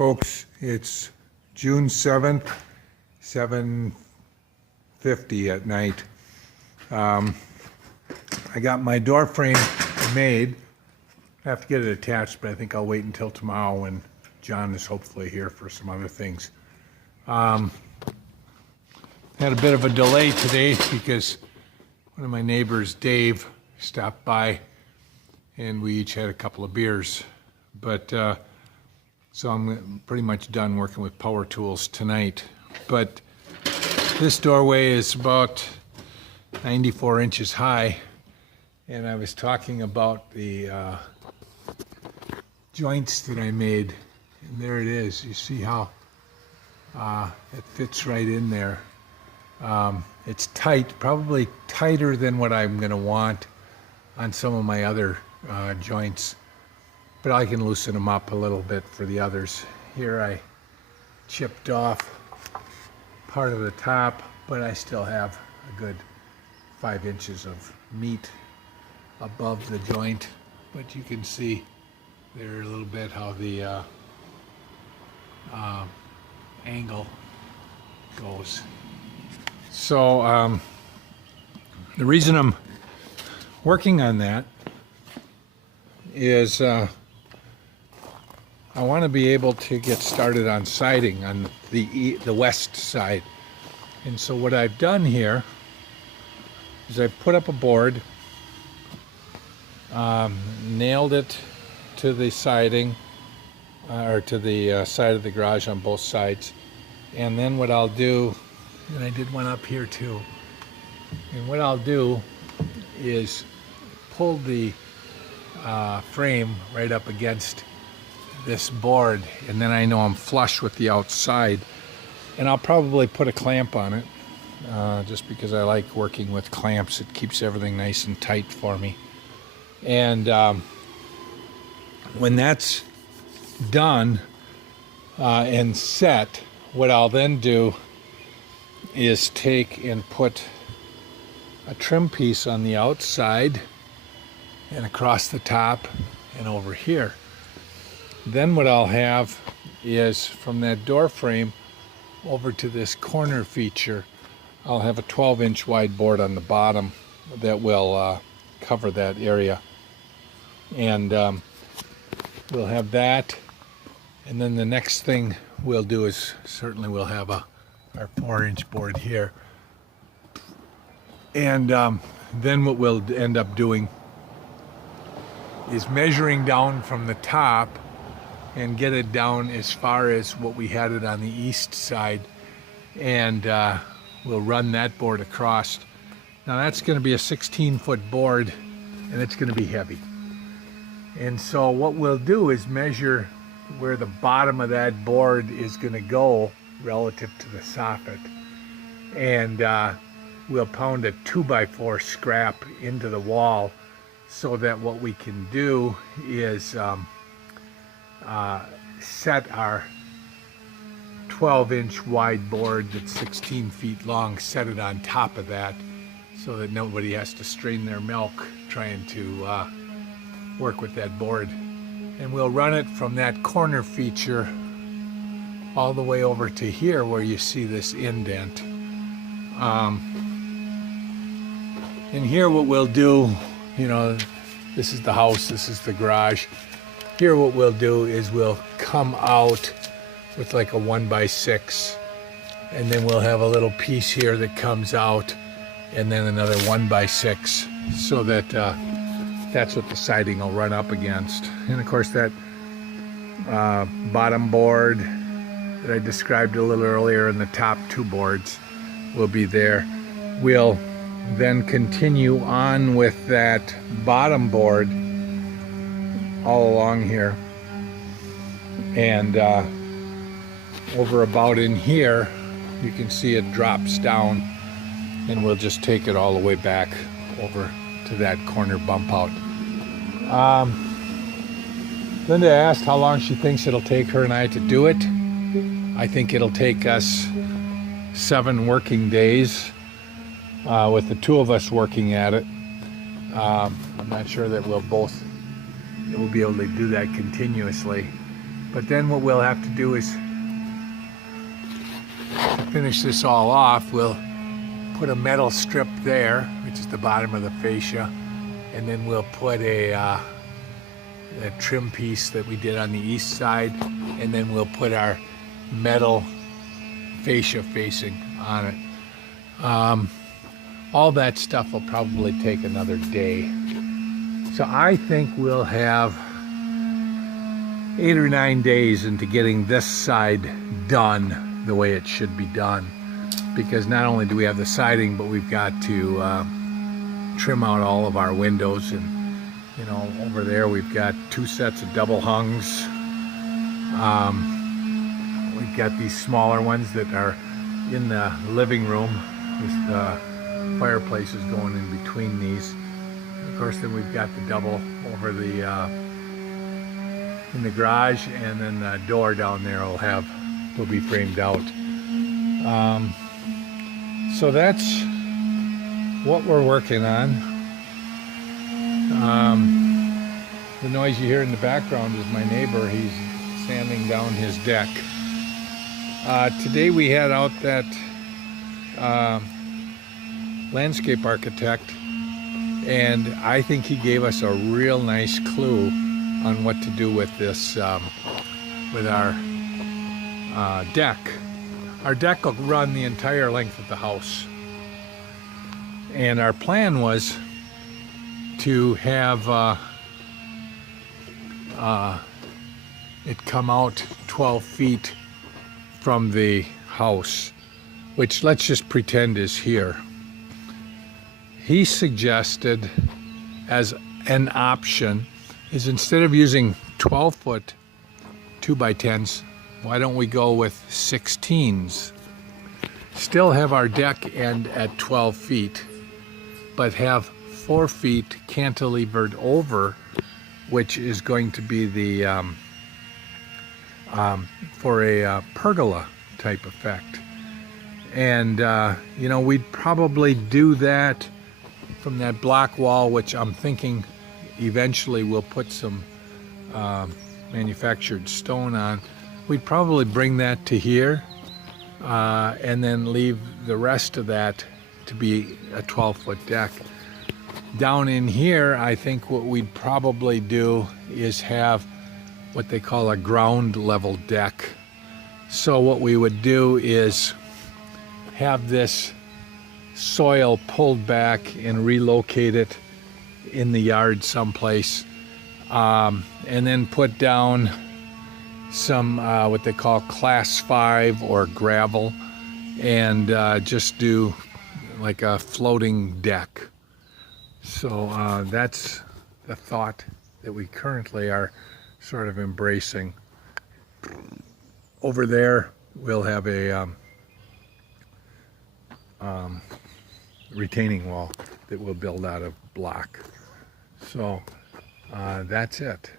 Folks, it's June 7th, 7:50 at night. I got my door frame made. I have to get it attached, but I think I'll wait until tomorrow when John is hopefully here for some other things. Had a bit of a delay today because one of my neighbors, Dave, stopped by and we each had a couple of beers. But so I'm pretty much done working with power tools tonight. But this doorway is about 94 inches high, and I was talking about the joints that I made, and there it is. You see how it fits right in there. It's tight, probably tighter than what I'm going to want on some of my other joints, but I can loosen them up a little bit for the others. Here I chipped off part of the top, but I still have a good 5 inches of meat above the joint. But you can see there a little bit how the angle goes. So the reason I'm working on that is I want to be able to get started on siding on the west side. And so what I've done here is I've put up a board, nailed it to the siding, or to the side of the garage on both sides. And then what I'll do, and I did one up here too, and what I'll do is pull the frame right up against this board, and then I know I'm flush with the outside, and I'll probably put a clamp on it, just because I like working with clamps. It keeps everything nice and tight for me. And when that's done and set, what I'll then do is take and put a trim piece on the outside and across the top and over here. Then what I'll have is from that door frame over to this corner feature, I'll have a 12-inch wide board on the bottom that will cover that area. And we'll have that. And then the next thing we'll do is certainly we'll have our 4-inch board here. And then what we'll end up doing is measuring down from the top and get it down as far as what we had it on the east side, and we'll run that board across. Now that's going to be a 16-foot board, and it's going to be heavy. And so what we'll do is measure where the bottom of that board is going to go relative to the soffit, and we'll pound a 2x4 scrap into the wall, so that what we can do is set our 12-inch wide board that's 16 feet long, set it on top of that so that nobody has to strain their milk trying to work with that board. And we'll run it from that corner feature all the way over to here where you see this indent. And here what we'll do, you know, this is the house, this is the garage. Here what we'll do is we'll come out with like a 1x6, and then we'll have a little piece here that comes out, and then another 1x6, so that that's what the siding will run up against. And of course that bottom board that I described a little earlier, and the top two boards will be there. We'll then continue on with that bottom board all along here, and over about in here you can see it drops down, and we'll just take it all the way back over to that corner bump out. Linda asked how long she thinks it'll take her and I to do it. I think it'll take us 7 working days with the two of us working at it. I'm not sure that we'll be able to do that continuously. But then what we'll have to do is, to finish this all off, we'll put a metal strip there, which is the bottom of the fascia, and then we'll put a trim piece that we did on the east side, and then we'll put our metal fascia facing on it. All that stuff will probably take another day. So I think we'll have 8 or 9 days into getting this side done the way it should be done. Because not only do we have the siding, but we've got to trim out all of our windows. And you know, over there we've got 2 sets of double hungs. We've got these smaller ones that are in the living room. This fireplace is going in between these. Of course, then we've got the double over the in the garage, and then the door down there will be framed out. So that's what we're working on. The noise you hear in the background is my neighbor. He's sanding down his deck. Today we had out that landscape architect, and I think he gave us a real nice clue on what to do with this, with our deck. Our deck will run the entire length of the house, and our plan was to have it come out 12 feet from the house, which let's just pretend is here. He suggested as an option is, instead of using 12-foot 2x10s, why don't we go with 16s? Still have our deck end at 12 feet, but have 4 feet cantilevered over, which is going to be the for a pergola type effect. And you know, we'd probably do that from that block wall, which I'm thinking eventually we'll put some manufactured stone on. We'd probably bring that to here and then leave the rest of that to be a 12-foot deck. Down in here, I think what we'd probably do is have what they call a ground level deck. So what we would do is have this soil pulled back and relocate it in the yard someplace, and then put down some what they call class 5 or gravel, and just do like a floating deck. So that's the thought that we currently are sort of embracing. Over there we'll have a retaining wall that we'll build out of block. So that's it.